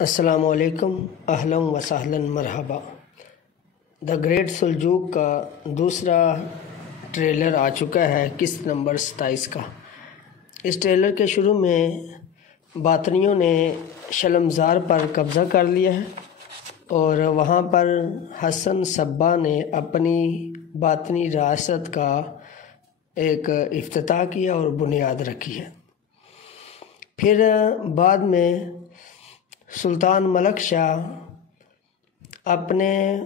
السلام علیکم، اہلا و سہلا مرحبا۔ دا گریٹ سلجوق کا دوسرا ٹریلر آ چکا ہے قسط نمبر 27 کا۔ اس ٹریلر کے شروع میں باطنیوں نے شلمزار پر قبضہ کر لیا ہے اور وہاں پر حسن صبا نے اپنی باطنی ریاست کا ایک افتتاح کیا اور بنیاد رکھی ہے۔ پھر بعد میں سلطان ملک شاہ اپنے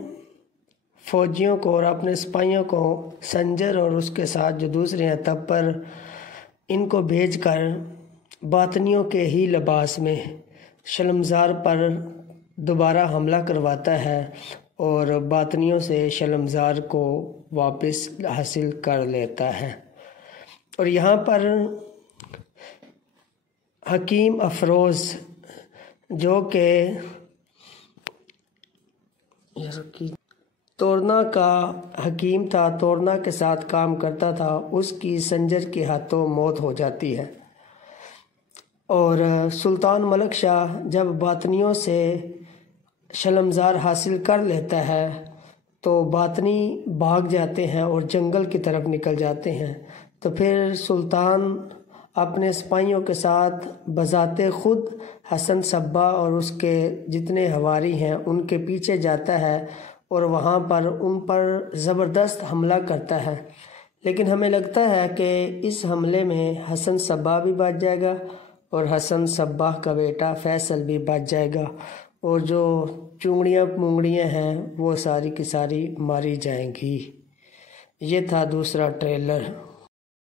فوجیوں کو اور اپنے سپاہیوں کو سنجر اور اس کے ساتھ جو دوسرے ہیں تب پر ان کو بھیج کر باطنیوں کے ہی لباس میں شلمزار پر دوبارہ حملہ کرواتا ہے اور باطنیوں سے شلمزار کو واپس حاصل کر لیتا ہے۔ اور یہاں پر حکیم افروز جو کہ تورنا کا حکیم تھا، تورنا کے ساتھ کام کرتا تھا، اس کی سنجر کے ہاتھوں موت ہو جاتی ہے۔ اور سلطان ملک شاہ جب باطنیوں سے شلمزار حاصل کر لیتا ہے تو باطنی بھاگ جاتے ہیں اور جنگل کی طرف نکل جاتے ہیں۔ تو پھر سلطان اپنے سپاہیوں کے ساتھ بذات خود حسن صبا اور اس کے جتنے حواری ہیں ان کے پیچھے جاتا ہے اور وہاں پر ان پر زبردست حملہ کرتا ہے۔ لیکن ہمیں لگتا ہے کہ اس حملے میں حسن صبا بھی بچ جائے گا اور حسن صبا کا بیٹا فیصل بھی بچ جائے گا، اور جو چونگڑیاں مونگڑیاں ہیں وہ ساری کی ساری ماری جائیں گی۔ یہ تھا دوسرا ٹریلر۔